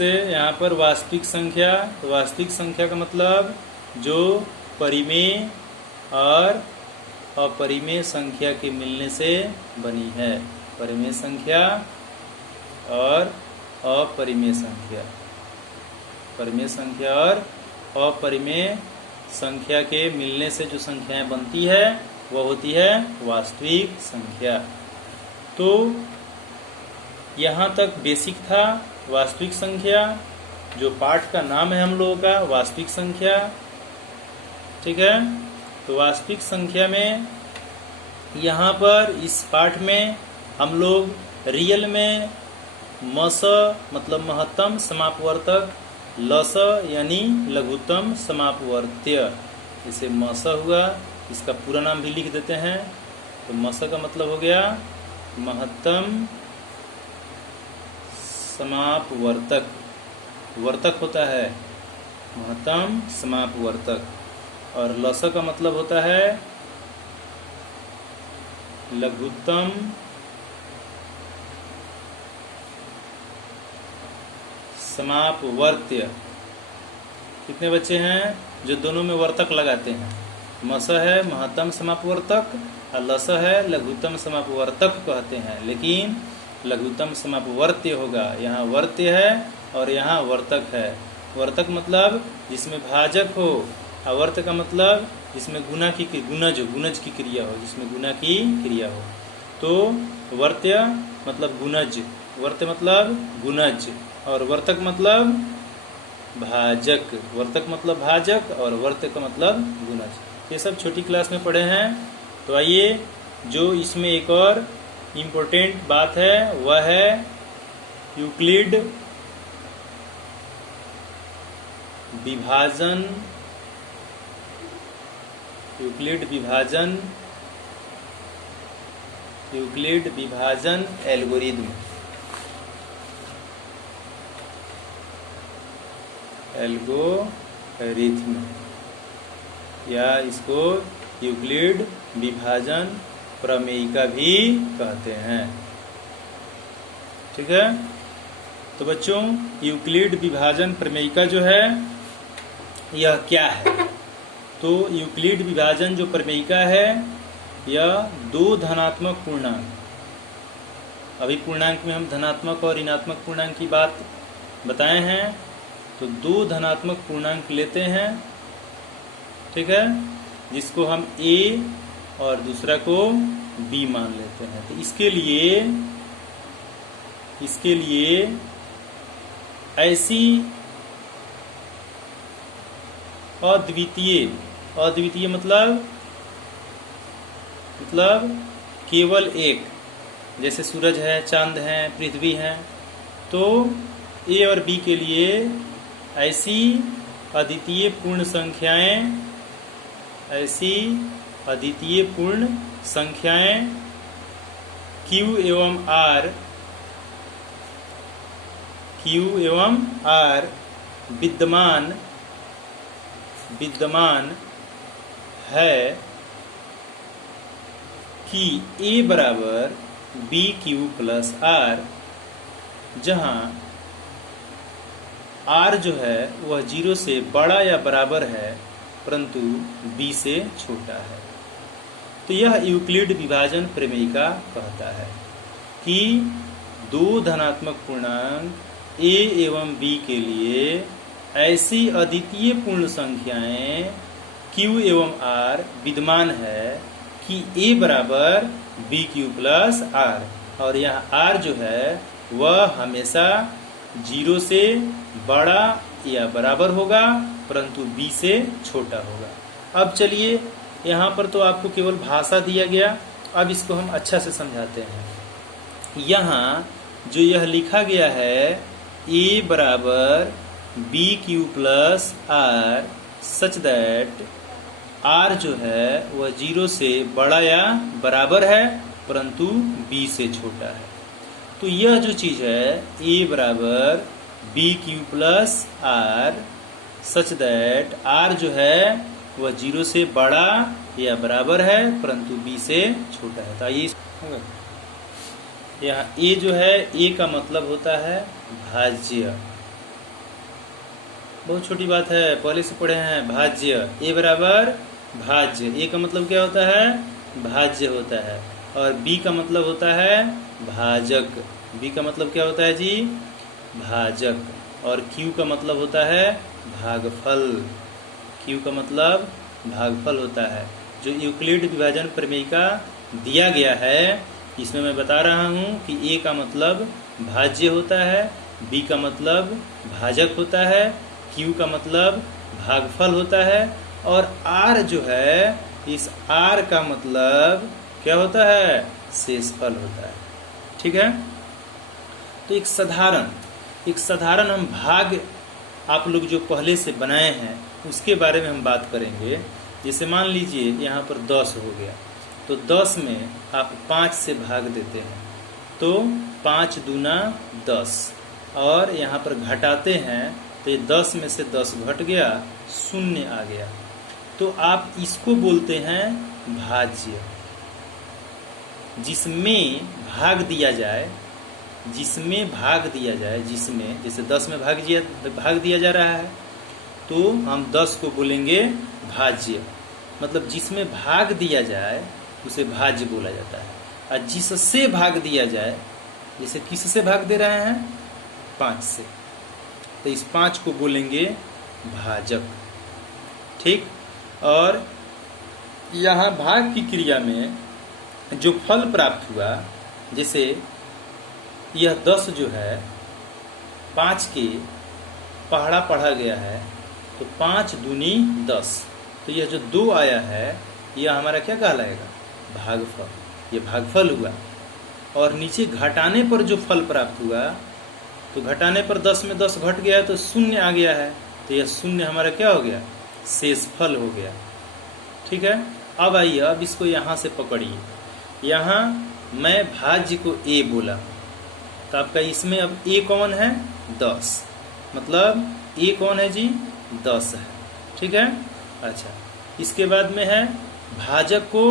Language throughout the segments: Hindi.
से यहाँ पर वास्तविक संख्या, तो वास्तविक संख्या का मतलब जो परिमेय और अपरिमेय संख्या के मिलने से बनी है। परिमेय संख्या और अपरिमेय संख्या, परिमेय संख्या और अपरिमेय संख्या के मिलने से जो संख्याएं बनती है वह होती है वास्तविक संख्या। तो यहाँ तक बेसिक था वास्तविक संख्या, जो पाठ का नाम है हम लोगों का वास्तविक संख्या। ठीक है, तो वास्तविक संख्या में यहाँ पर इस पाठ में हम लोग रियल में मस मतलब महत्तम समापवर्तक, लस यानी लघुत्तम समापवर्त्य, इसे मस हुआ, इसका पूरा नाम भी लिख देते हैं। तो मस का मतलब हो गया महत्तम समापवर्तक, वर्तक होता है महत्तम समापवर्तक, और लस का मतलब होता है लघुत्तम समापवर्त्य। कितने बच्चे हैं जो दोनों में वर्तक लगाते हैं? मस है महत्तम समापवर्तक और लस है लघुत्तम समापवर्तक कहते हैं, लेकिन लघुत्तम समापवर्त्य होगा। यहाँ वर्त्य है और यहाँ वर्तक है। वर्तक मतलब जिसमें भाजक हो, अवर्त का मतलब जिसमें गुना की गुणज की क्रिया हो, जिसमें गुना की क्रिया हो। तो वर्त्य मतलब गुणज, वर्त्य मतलब गुणज, और वर्तक मतलब भाजक। वर्तक मतलब भाजक और वर्त्य का मतलब गुणज। ये सब छोटी क्लास में पढ़े हैं। तो आइए, जो इसमें एक और इम्पोर्टेंट बात है वह है यूक्लिड विभाजन, यूक्लिड विभाजन, यूक्लिड विभाजन एल्गोरिथम, एल्गोरिथम, या इसको यूक्लिड विभाजन प्रमेयिका भी कहते हैं। ठीक है, तो बच्चों यूक्लिड विभाजन प्रमेयिका जो है यह क्या है? तो यूक्लिड विभाजन जो प्रमेयिका है यह दो धनात्मक पूर्णांक, अभी पूर्णांक में हम धनात्मक और ऋणात्मक पूर्णांक की बात बताए हैं, तो दो धनात्मक पूर्णांक लेते हैं। ठीक है, जिसको हम a और दूसरा को b मान लेते हैं। तो इसके लिए ऐसी अद्वितीय मतलब केवल एक, जैसे सूरज है, चांद है, पृथ्वी है, तो a और b के लिए ऐसी अद्वितीय पूर्ण संख्याएं, ऐसी अद्वितीय पूर्ण संख्याएं q एवं r विद्यमान है कि a बराबर bq प्लस r, जहां r जो है वह 0 से बड़ा या बराबर है परंतु b से छोटा है। तो यह यूक्लिड विभाजन प्रमेयिका कहता है कि दो धनात्मक पूर्णांक a एवं b के लिए ऐसी अद्वितीय पूर्ण संख्याएं q एवं r विद्यमान है कि a बराबर bq प्लस r, और यह r जो है वह हमेशा 0 से बड़ा या बराबर होगा परंतु b से छोटा होगा। अब चलिए, यहाँ पर तो आपको केवल भाषा दिया गया, अब इसको हम अच्छा से समझाते हैं। यहाँ जो यह लिखा गया है a बराबर bq plus r such that r जो है वह 0 से बड़ा या बराबर है परंतु b से छोटा है। तो यह जो चीज है a बराबर bq plus r such that r जो है वह 0 से बड़ा या बराबर है परंतु b से छोटा है। तो आइए यहाँ a जो है, a का मतलब होता है भाज्य, बहुत छोटी बात है, पहले से पढ़े हैं। भाज्य, ए बराबर भाज्य। ए का मतलब क्या होता है? भाज्य होता है। और बी का मतलब होता है भाजक। बी का मतलब क्या होता है जी? भाजक। और क्यू का मतलब होता है भागफल। क्यू का मतलब भागफल होता है। जो यूक्लिड विभाजन प्रमेय का दिया गया है, इसमें मैं बता रहा हूँ कि ए का मतलब भाज्य होता है, बी का मतलब भाजक होता है, क्यू का मतलब भागफल होता है, और आर जो है, इस आर का मतलब क्या होता है? शेषफल होता है। ठीक है। तो एक साधारण हम भाग आप लोग जो पहले से बनाए हैं उसके बारे में हम बात करेंगे। जैसे मान लीजिए यहाँ पर 10 हो गया, तो 10 में आप 5 से भाग देते हैं, तो 5 दूना 10, और यहाँ पर घटाते हैं तो ये 10 में से 10 घट गया, 0 आ गया। तो आप इसको बोलते हैं भाज्य। जिसमें भाग दिया जाए, जिसमें जैसे 10 में भाग दिया जा रहा है, तो हम 10 को बोलेंगे भाज्य। मतलब जिसमें भाग दिया जाए उसे भाज्य बोला जाता है। और जिससे भाग दिया जाए, जैसे किससे भाग दे रहे हैं? 5 से, तो इस 5 को बोलेंगे भाजक। ठीक। और यहाँ भाग की क्रिया में जो फल प्राप्त हुआ, जैसे यह 10 जो है 5 के पढ़ा गया है, तो 5 दूनी 10, तो यह जो 2 आया है यह हमारा क्या कहलाएगा? भागफल। ये भागफल हुआ। और नीचे घटाने पर जो फल प्राप्त हुआ, तो घटाने पर 10 में 10 घट गया तो 0 आ गया है, तो यह 0 हमारा क्या हो गया? शेषफल हो गया। ठीक है। अब आइए, अब इसको यहाँ से पकड़िए। यहाँ मैं भाज्य को ए बोला, तो आपका इसमें अब ए कौन है? 10। मतलब ए कौन है जी? 10 है। ठीक है। अच्छा, इसके बाद में है भाजक को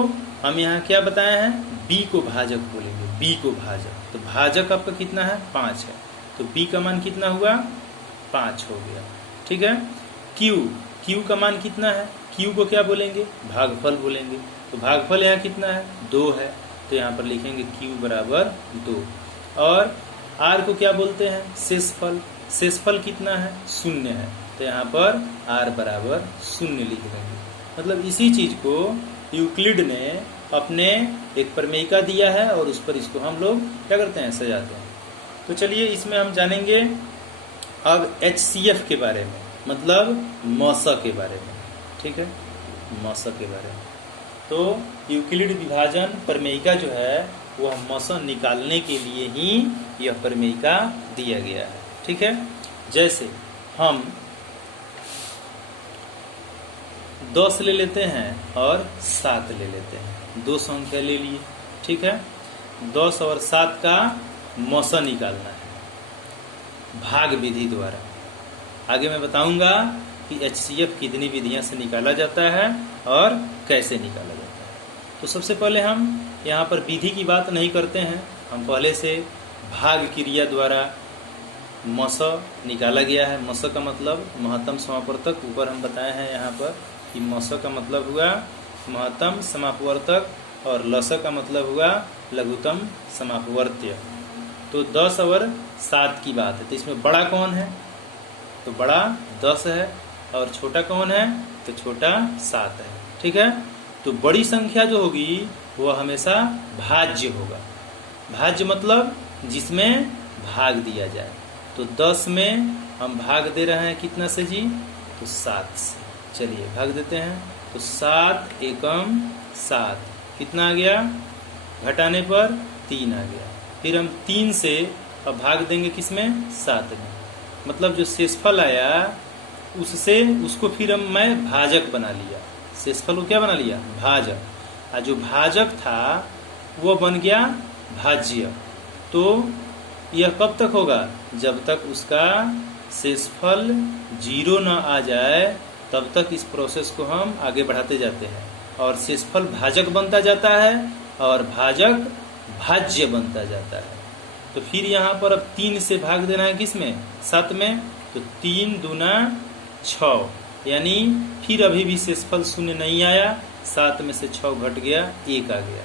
हम यहाँ क्या बताए हैं? बी को भाजक बोलेंगे, बी को भाजक। तो भाजक आपका कितना है? 5 है, तो बी का मान कितना हुआ? 5 हो गया। ठीक है। क्यू का मान कितना है? क्यू को क्या बोलेंगे? भागफल बोलेंगे। तो भागफल यहाँ कितना है? 2 है, तो यहाँ पर लिखेंगे क्यू बराबर 2। और आर को क्या बोलते हैं? शेषफल। शेषफल कितना है? 0 है, तो यहाँ पर आर बराबर 0 लिख देंगे। मतलब इसी चीज को यूक्लिड ने अपने एक प्रमेयिका दिया है, और उस पर इसको हम लोग क्या करते हैं? सजाते हैं। तो चलिए इसमें हम जानेंगे अब HCF के बारे में, मतलब मौसा के बारे में। ठीक है, मौसा के बारे में। तो यूक्लिड विभाजन प्रमेयिका जो है वह मौसा निकालने के लिए ही यह प्रमेयिका दिया गया है। ठीक है। जैसे हम 10 ले लेते हैं और 7 ले लेते हैं, 2 संख्या ले लिए। ठीक है। 10 और 7 का मौसा निकालना है भाग विधि द्वारा। आगे मैं बताऊंगा कि HCF कितनी विधियां से निकाला जाता है और कैसे निकाला जाता है। तो सबसे पहले हम यहाँ पर विधि की बात नहीं करते हैं, हम पहले से भाग क्रिया द्वारा मौसा निकाला गया है। मौसा का मतलब महत्तम समापवर्तक, ऊपर हम बताए हैं यहाँ पर कि मौसा का मतलब हुआ महत्तम समापवर्तक, और लसा का मतलब हुआ लघुत्तम समापवर्त्य। तो 10 और 7 की बात है, तो इसमें बड़ा कौन है? तो बड़ा 10 है, और छोटा कौन है? तो छोटा 7 है। ठीक है। तो बड़ी संख्या जो होगी वह हमेशा भाज्य होगा। भाज्य मतलब जिसमें भाग दिया जाए। तो 10 में हम भाग दे रहे हैं कितना से जी? तो 7 से। चलिए भाग देते हैं, तो 7 एकम 7 कितना आ गया? घटाने पर 3 आ गया। फिर हम 3 से अब भाग देंगे किसमें? 7 में। मतलब जो शेषफल आया उसको फिर मैं भाजक बना लिया। शेषफल को क्या बना लिया? भाजक। और जो भाजक था वो बन गया भाज्य। तो यह कब तक होगा? जब तक उसका शेषफल 0 न आ जाए, तब तक इस प्रोसेस को हम आगे बढ़ाते जाते हैं, और शेषफल भाजक बनता जाता है और भाजक भाज्य बनता जाता है। तो फिर यहाँ पर अब 3 से भाग देना है किसमें? 7 में। तो 3 दूना 6, यानी फिर अभी भी शेषफल शून्य नहीं आया, 7 में से 6 घट गया, 1 आ गया।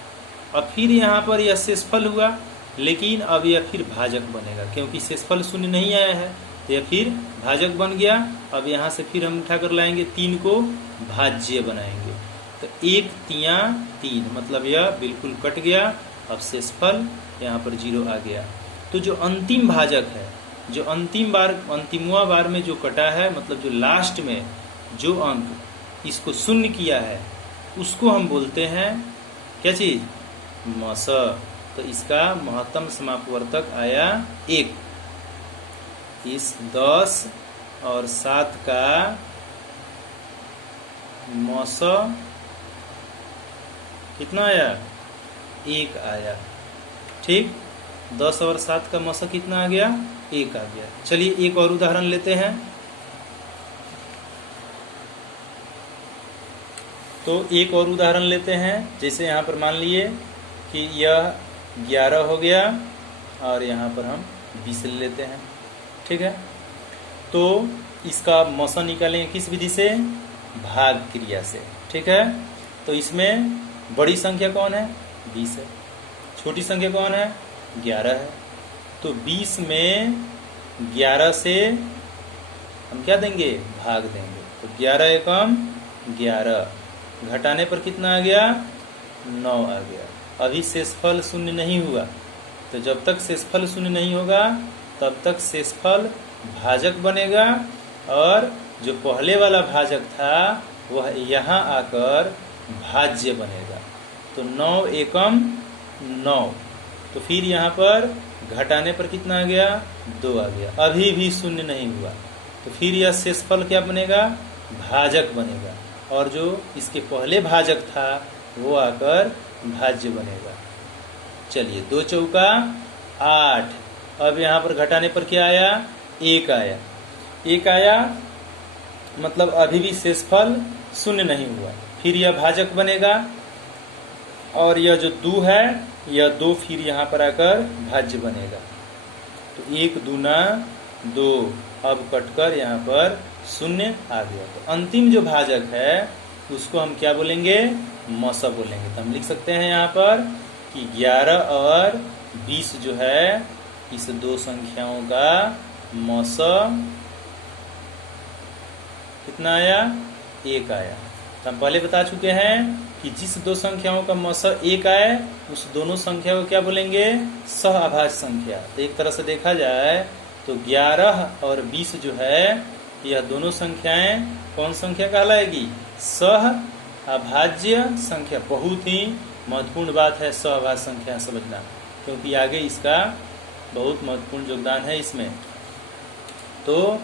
अब फिर यहाँ पर यह शेषफल हुआ, लेकिन अब यह फिर भाजक बनेगा, क्योंकि शेषफल शून्य नहीं आया है तो यह फिर भाजक बन गया। अब यहाँ से फिर हम उठा कर लाएंगे 3 को भाज्य बनाएंगे, तो 1 तिया 3, मतलब यह बिल्कुल कट गया। अब शेषफल यहाँ पर 0 आ गया। तो जो अंतिम भाजक है, जो अंतिमवा बार में जो कटा है, मतलब जो लास्ट में जो अंक इसको शून्य किया है, उसको हम बोलते हैं क्या चीज? मस। तो इसका महत्तम समापवर्तक आया 1। इस 10 और 7 का मस कितना आया? 1 आया। ठीक, 10 और 7 का मस कितना आ गया? 1 आ गया। चलिए एक और उदाहरण लेते हैं। तो एक और उदाहरण लेते हैं, जैसे यहाँ पर मान लिए कि यह 11 हो गया और यहाँ पर हम 20 ले लेते हैं। ठीक है, तो इसका मौसा निकालेंगे किस विधि से? भाग क्रिया से। ठीक है, तो इसमें बड़ी संख्या कौन है? 20 है। छोटी संख्या कौन है? 11 है। तो 20 में 11 से हम क्या देंगे? भाग देंगे। तो 11 एकम 11, घटाने पर कितना आ गया? 9 आ गया। अभी शेषफल शून्य नहीं हुआ, तो जब तक शेषफल शून्य नहीं होगा तब तक शेषफल भाजक बनेगा, और जो पहले वाला भाजक था वह यहाँ आकर भाज्य बनेगा। तो 9 एकम 9, तो फिर यहाँ पर घटाने पर कितना आ गया? 2 आ गया। अभी भी शून्य नहीं हुआ, तो फिर यह शेषफल क्या बनेगा? भाजक बनेगा, और जो इसके पहले भाजक था वो आकर भाज्य बनेगा। चलिए 2 चौका 8। अब यहाँ पर घटाने पर क्या आया? 1 आया। 1 आया, मतलब अभी भी शेषफल शून्य नहीं हुआ, फिर यह भाजक बनेगा, और यह जो 2 है, यह 2 फिर यहाँ पर आकर भाज्य बनेगा। तो 1 दूना 2, अब कटकर यहाँ पर शून्य आ गया। तो अंतिम जो भाजक है उसको हम क्या बोलेंगे? मस बोलेंगे। तो हम लिख सकते हैं यहाँ पर कि 11 और 20 जो है, इस 2 संख्याओं का मस कितना आया? 1 आया। तो हम पहले बता चुके हैं कि जिस 2 संख्याओं का मस 1 आए, उस दोनों संख्या को क्या बोलेंगे? सहअभाज्य संख्या। तो एक तरह से देखा जाए तो 11 और 20 जो है, यह दोनों संख्याएं कौन संख्या कहलाएगी? सह अभाज्य संख्या। बहुत ही महत्वपूर्ण बात है सहअभाज्य संख्या समझना, क्योंकि आगे इसका बहुत महत्वपूर्ण योगदान है इसमें। तो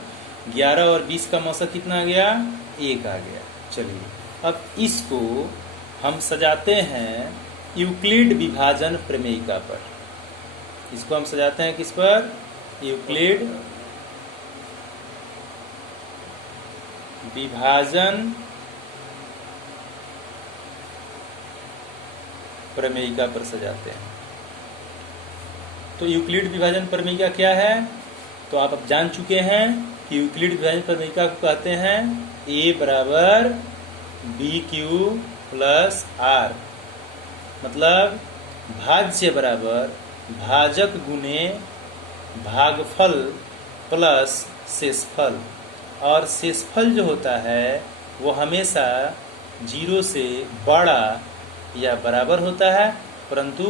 11 और 20 का मौसा कितना आ गया? 1 आ गया। चलिए अब इसको हम सजाते हैं यूक्लिड विभाजन प्रमेयिका पर। इसको हम सजाते हैं किस पर? यूक्लिड विभाजन प्रमेयिका पर सजाते हैं। तो यूक्लिड विभाजन प्रमेयिका क्या है? तो आप अब जान चुके हैं कि यूक्लिड विभाजन प्रमेयिका को कहते हैं A बराबर BQ प्लस R, मतलब भाज्य बराबर भाजक गुने भागफल प्लस शेषफल। और शेषफल जो होता है वो हमेशा 0 से बड़ा या बराबर होता है, परंतु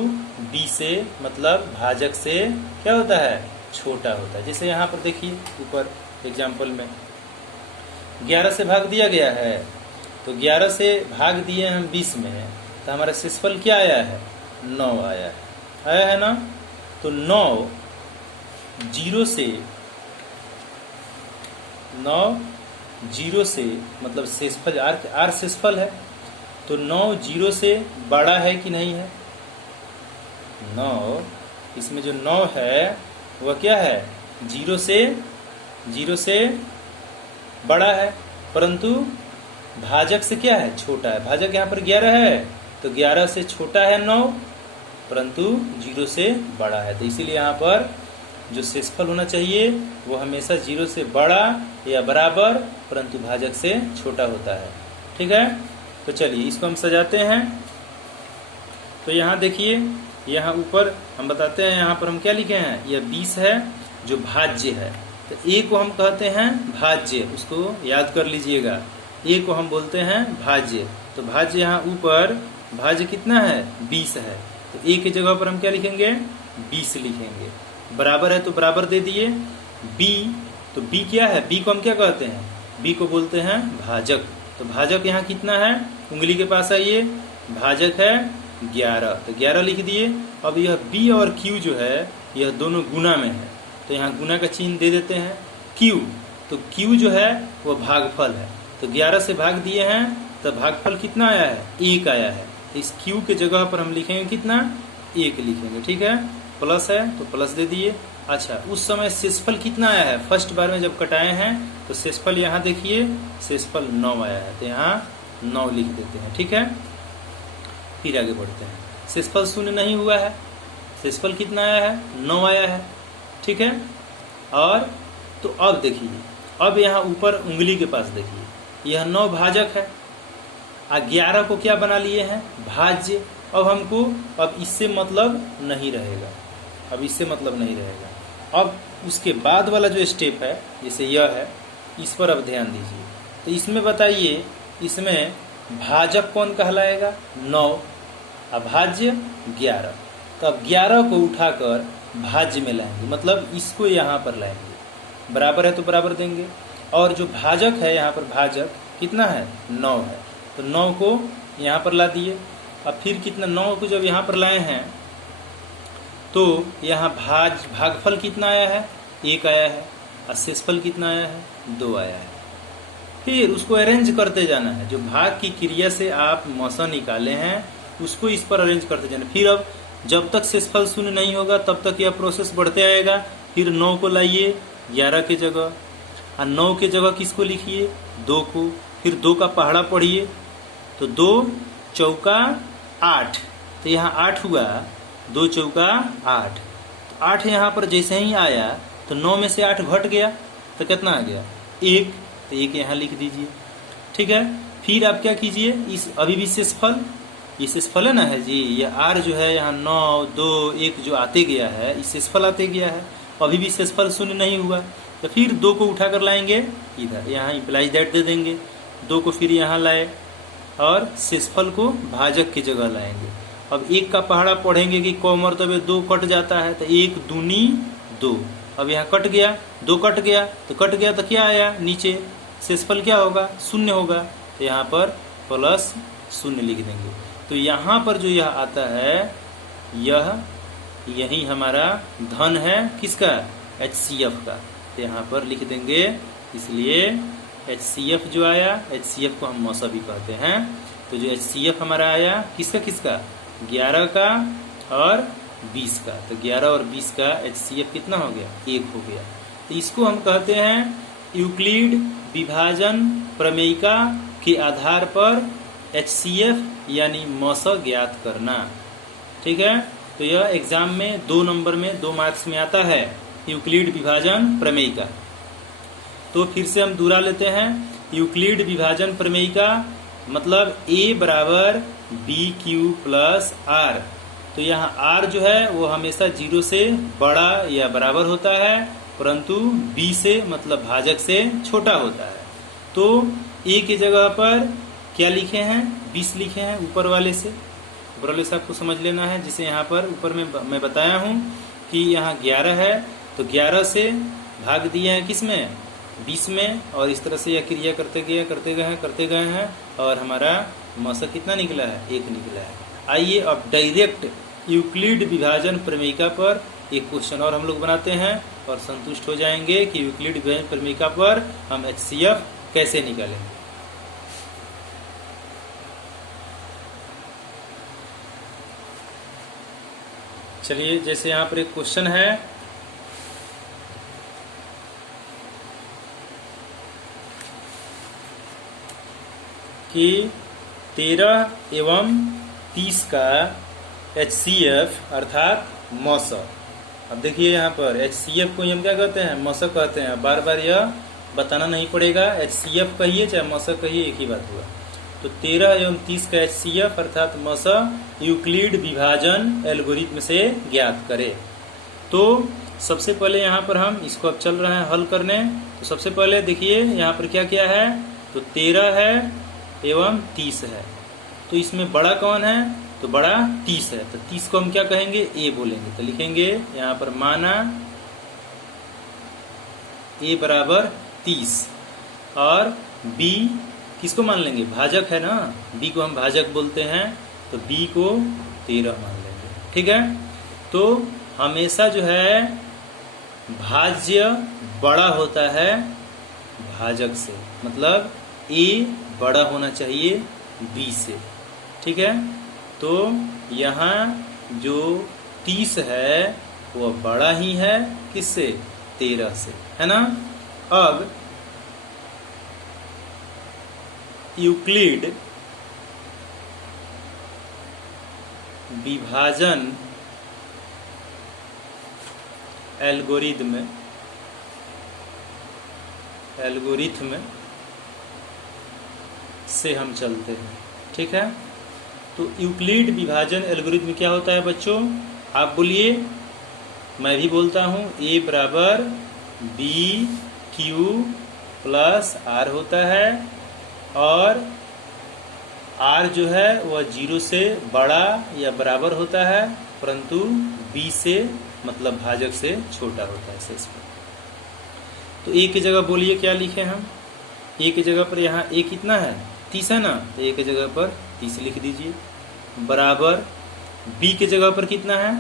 b से मतलब भाजक से क्या होता है? छोटा होता है। जैसे यहाँ पर देखिए ऊपर एग्जाम्पल में 11 से भाग दिया गया है, तो 11 से भाग दिए हम 20 में, तो हमारा शेषफल क्या आया है? 9 आया है ना। तो 9 0 से मतलब शेषफल आर शेषफल है, तो 9 0 से बड़ा है कि नहीं है? 9, इसमें जो 9 है वह क्या है? 0 से बड़ा है, परंतु भाजक से क्या है? छोटा है। भाजक यहाँ पर 11 है, तो 11 से छोटा है 9, परंतु 0 से बड़ा है। तो इसीलिए यहाँ पर जो शेषफल होना चाहिए वो हमेशा 0 से बड़ा या बराबर परंतु भाजक से छोटा होता है। ठीक है, तो चलिए इसको हम सजाते हैं। तो यहाँ देखिए, यहाँ ऊपर हम बताते हैं, यहाँ पर हम क्या लिखे हैं, यह 20 है जो भाज्य है। तो a को हम कहते हैं भाज्य, उसको याद कर लीजिएगा। a को हम बोलते हैं भाज्य। तो भाज्य यहाँ ऊपर भाज्य कितना है, 20 है। तो a की जगह पर हम क्या लिखेंगे, 20 लिखेंगे। बराबर है तो बराबर दे दिए। b, तो b क्या है, b को हम क्या कहते हैं, b को बोलते हैं भाजक। तो भाजक यहाँ कितना है, उंगली के पास आइए, भाजक है 11, तो 11 लिख दिए। अब यह b और q जो है यह दोनों गुना में है, तो यहाँ गुना का चिन्ह दे देते हैं। q, तो q जो है वो भागफल है, तो 11 से भाग दिए हैं तो भागफल कितना आया है, 1 आया है। तो इस q के जगह पर हम लिखेंगे कितना, 1 लिखेंगे। ठीक है, प्लस है तो प्लस दे दिए। अच्छा, उस समय शेषफल कितना आया है, फर्स्ट बार में जब कटाए हैं तो शेषफल यहाँ देखिए, शेषफल 9 आया है, तो यहाँ 9 लिख देते हैं। ठीक है, फिर आगे बढ़ते हैं। शेषफल 0 नहीं हुआ है, शेषफल कितना आया है, 9 आया है। ठीक है, और तो अब देखिए, अब यहाँ ऊपर उंगली के पास देखिए, यह 9 भाजक है, 11 को क्या बना लिए हैं, भाज्य। अब हमको अब इससे मतलब नहीं रहेगा, अब इससे मतलब नहीं रहेगा। अब उसके बाद वाला जो स्टेप है, जैसे यह है, इस पर अब ध्यान दीजिए। तो इसमें बताइए, इसमें भाजक कौन कहलाएगा, 9, अभाज्य 11। तो अब 11 को उठाकर भाज्य में लाएंगे, मतलब इसको यहाँ पर लाएंगे। बराबर है तो बराबर देंगे, और जो भाजक है यहाँ पर भाजक कितना है, 9 है, तो 9 को यहाँ पर ला दिए। अब फिर कितना, 9 को जब यहाँ पर लाए हैं तो यहाँ भागफल कितना आया है, 1 आया है, और शेषफल कितना आया है, 2 आया है। फिर उसको अरेंज करते जाना है, जो भाग की क्रिया से आप मौसा निकाले हैं उसको इस पर अरेंज करते जाना। फिर अब जब तक शेषफल 0 नहीं होगा तब तक यह प्रोसेस बढ़ते आएगा। फिर 9 को लाइए 11 की जगह, और 9 के जगह किसको लिखिए, 2 को। फिर 2 का पहाड़ा पढ़िए, तो 2 चौका 8, तो यहाँ 8 हुआ, 2 चौका 8। तो 8 यहाँ पर जैसे ही आया तो 9 में से 8 घट गया, तो कितना आ गया, 1, तो 1 यहाँ लिख दीजिए। ठीक है, फिर आप क्या कीजिए, इस अभी भी शेषफल, ये शेषफल है ना है जी, ये r जो है यहाँ 9, 2, 1 जो आते गया है, इस शेषफल आते गया है, अभी भी शेषफल 0 नहीं हुआ। तो फिर 2 को उठा कर लाएंगे इधर, यहाँ इम्प्लाइज दैट दे देंगे, 2 को फिर यहाँ लाए और शेषफल को भाजक की जगह लाएंगे। अब 1 का पहाड़ा पढ़ेंगे कि क मर्तबे 2 कट जाता है, तो 1 दूनी 2। अब यहाँ कट गया, 2 कट गया, तो क्या आया, नीचे शेषफल क्या होगा, 0 होगा, तो यहाँ पर प्लस 0 लिख देंगे। तो यहाँ पर जो यह आता है, यही हमारा धन है, किसका, HCF का, तो यहाँ पर लिख देंगे। इसलिए HCF जो आया, HCF को हम मौसा भी कहते हैं। तो जो HCF हमारा आया किसका, 11 का और 20 का, तो 11 और 20 का HCF कितना हो गया, 1 हो गया। तो इसको हम कहते हैं यूक्लिड विभाजन प्रमेयिका के आधार पर HCF यानी मौसा ज्ञात करना। ठीक है, तो यह एग्जाम में 2 नंबर में 2 मार्क्स में आता है, यूक्लिड विभाजन प्रमेयिका। तो फिर से हम दोहरा लेते हैं, यूक्लिड विभाजन प्रमेयिका मतलब a बराबर BQ प्लस R। तो यहाँ R जो है वो हमेशा 0 से बड़ा या बराबर होता है, परंतु B से मतलब भाजक से छोटा होता है। तो A की जगह पर क्या लिखे हैं, 20 लिखे हैं, ऊपर वाले से आपको समझ लेना है। जिसे यहाँ पर ऊपर में मैं बताया हूँ कि यहाँ 11 है, तो 11 से भाग दिए हैं किस में, 20 में, और इस तरह से यह क्रिया करते गए हैं और हमारा मौसा कितना निकला है, 1 निकला है। आइए अब डायरेक्ट यूक्लिड विभाजन प्रमेयिका पर एक क्वेश्चन और हम लोग बनाते हैं और संतुष्ट हो जाएंगे कि यूक्लिड विभाजन प्रमेयिका पर हम HCF कैसे निकालेंगे। चलिए, जैसे यहाँ पर एक क्वेश्चन है कि 13 एवं 30 का HCF अर्थात मौसा अब देखिए यहाँ पर HCF को हम क्या कहते हैं, मशक कहते हैं। बार बार यह बताना नहीं पड़ेगा, HCF कहिए चाहे मशक कहिए एक ही बात हुआ। तो 13 एवं 30 का HCF अर्थात मशक यूक्लिड विभाजन एल्गोरिथम से ज्ञात करें। तो सबसे पहले यहाँ पर हम इसको अब चल रहे हैं हल करने। तो सबसे पहले देखिए यहाँ पर क्या क्या है, तो 13 है एवं 30 है। तो इसमें बड़ा कौन है, तो बड़ा 30 है। तो 30 को हम क्या कहेंगे, A बोलेंगे। तो लिखेंगे यहाँ पर माना A बराबर 30 और B किसको मान लेंगे, भाजक है ना, B को हम भाजक बोलते हैं। तो B को 13 मान लेंगे। ठीक है। तो हमेशा जो है भाज्य बड़ा होता है भाजक से, मतलब A बड़ा होना चाहिए B से। ठीक है। तो यहाँ जो 30 है वो बड़ा ही है किससे, 13 से, है ना। अब यूक्लिड विभाजन एल्गोरिथम से हम चलते हैं। ठीक है। तो यूक्लिड विभाजन एल्गोरिथम क्या होता है बच्चों, आप बोलिए, मैं भी बोलता हूँ। A बराबर BQ प्लस R होता है और R जो है वह 0 से बड़ा या बराबर होता है, परंतु B से मतलब भाजक से छोटा होता है शेषफल। तो A की जगह बोलिए क्या लिखे हम, A की जगह पर यहाँ A कितना है, 30 है ना, तो A की जगह पर 30 लिख दीजिए। बराबर B की जगह पर कितना है,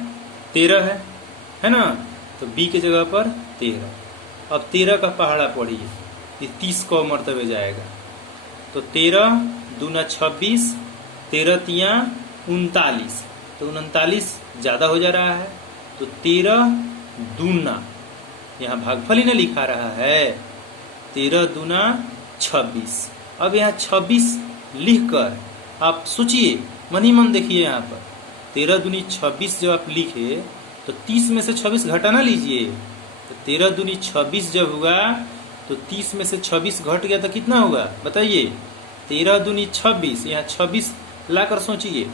13 है ना, तो B की जगह पर 13। अब 13 का पहाड़ा पढ़िए, ये 30 को मर्तबे जाएगा। तो 13 दूना 26, 13 तिया 39, तो 39 ज्यादा हो जा रहा है। तो 13 दूना, यहाँ भागफल ही ना लिखा रहा है, 13 दूना 26। अब यहाँ 26 लिखकर आप सोचिए, मन ही मन देखिए, यहाँ पर 13 दूनी 26 जब आप लिखे तो 30 में से 26 घटा ना लीजिए। तो 13 दूनी 26 जब हुआ तो 30 में से 26 घट गया तो कितना होगा बताइए, 13 दूनी 26, यहाँ 26 लाकर सोचिए,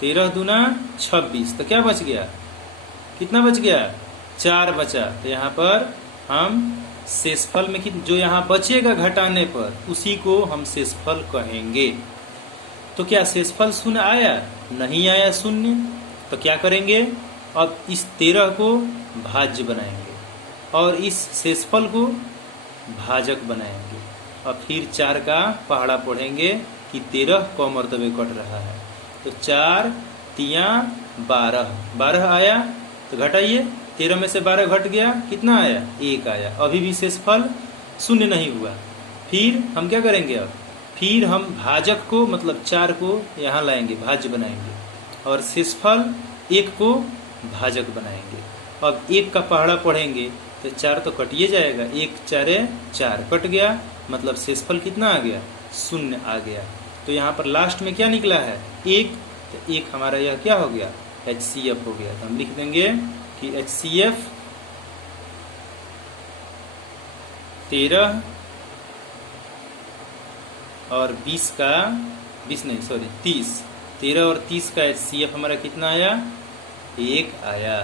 13 दूना 26, तो क्या बच गया, कितना बच गया, 4 बचा। तो यहाँ पर हम शेषफल में जो यहाँ बचेगा घटाने पर उसी को हम शेषफल कहेंगे। तो क्या शेषफल शून्य आया, नहीं आया शून्य, तो क्या करेंगे, अब इस 13 को भाज्य बनाएंगे और इस शेषफल को भाजक बनाएंगे और फिर 4 का पहाड़ा पढ़ेंगे कि 13 को मर्तबे कट रहा है। तो 4 तिया 12, 12 आया, तो घटाइए, 13 में से 12 घट गया, कितना आया, 1 आया। अभी भी शेषफल शून्य नहीं हुआ। फिर हम क्या करेंगे, अब फिर हम भाजक को मतलब 4 को यहाँ लाएंगे, भाज्य बनाएंगे और शेषफल 1 को भाजक बनाएंगे। अब 1 का पहाड़ा पढ़ेंगे तो 4 तो कटिए जाएगा, 1 4 4 कट गया, मतलब शेषफल कितना आ गया, शून्य आ गया। तो यहाँ पर लास्ट में क्या निकला है, 1, तो 1 हमारा यह क्या हो गया, HCF हो गया। तो हम लिख देंगे कि HCF 13 और 20 का 30, 13 और 30 का HCF हमारा कितना आया, 1 आया।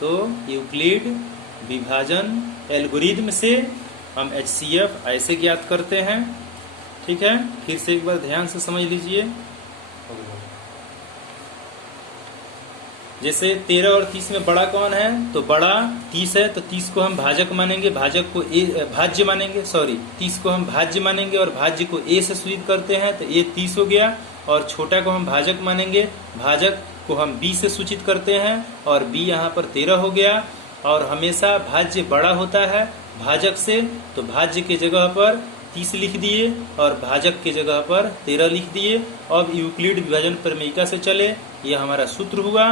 तो यूक्लिड विभाजन एल्गोरिथम से हम HCF ऐसे ज्ञात करते हैं। ठीक है, फिर से एक बार ध्यान से समझ लीजिए। जैसे 13 और 30 में बड़ा कौन है, तो बड़ा 30 है, तो 30 को हम भाजक मानेंगे, भाजक को भाज्य मानेंगे, 30 को हम भाज्य मानेंगे और भाज्य को A से सूचित करते हैं, तो A 30 हो गया। और छोटा को हम भाजक मानेंगे, भाजक को हम B से सूचित करते हैं और B यहाँ पर 13 हो गया। और हमेशा भाज्य बड़ा होता है भाजक से, तो भाज्य के जगह पर 30 लिख दिए और भाजक के जगह पर 13 लिख दिए। अब यूक्लिड विभाजन प्रमेयिका से चले, यह हमारा सूत्र हुआ।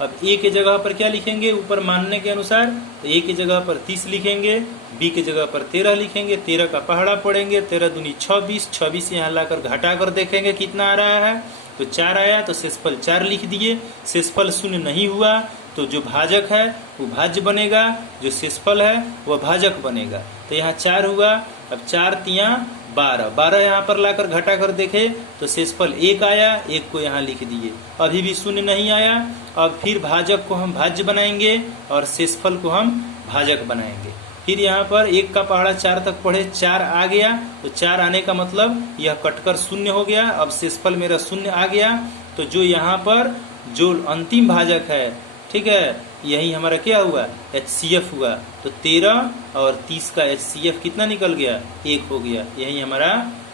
अब A के जगह पर क्या लिखेंगे, ऊपर मानने के अनुसार, तो A की जगह पर 30 लिखेंगे, B की जगह पर 13 लिखेंगे, 13 का पहाड़ा पढ़ेंगे, 13 दूनी 26, 26 यहाँ लाकर घटा कर देखेंगे कितना आ रहा है, तो 4 आया, तो शेषफल 4 लिख दिए। शेषफल शून्य नहीं हुआ तो जो भाजक है वो भाज्य बनेगा, जो शेषफल है वह भाजक बनेगा। तो यहाँ 4 हुआ। अब 4 तिया 12, 12 यहाँ पर लाकर घटा कर देखे तो शेषफल 1 आया, 1 को यहाँ लिख दिए। अभी भी शून्य नहीं आया। अब फिर भाजक को हम भाज्य बनाएंगे और शेषफल को हम भाजक बनाएंगे। फिर यहाँ पर 1 का पहाड़ा 4 तक पढ़े, 4 आ गया। तो 4 आने का मतलब यह कटकर शून्य हो गया। अब शेषफल मेरा शून्य आ गया। तो जो यहाँ पर जो अंतिम भाजक है, ठीक है, यही हमारा क्या हुआ, HCF हुआ। तो 13 और 30 का HCF कितना निकल गया, 1 हो गया। यही हमारा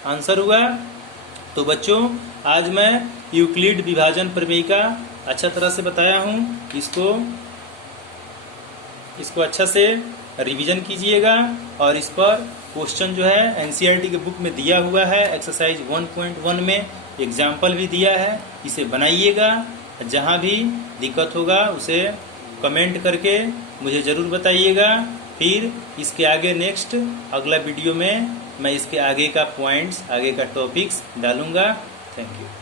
आंसर हुआ। तो बच्चों आज मैं यूक्लिड विभाजन प्रमेय का अच्छा तरह से बताया हूँ। इसको अच्छा से रिवीजन कीजिएगा और इस पर क्वेश्चन जो है NCERT के बुक में दिया हुआ है, एक्सरसाइज 1.1 में एग्जाम्पल भी दिया है। इसे बनाइएगा। जहाँ भी दिक्कत होगा उसे कमेंट करके मुझे ज़रूर बताइएगा। फिर इसके आगे नेक्स्ट अगला वीडियो में मैं इसके आगे का पॉइंट्स, आगे का टॉपिक्स डालूंगा। Thank you.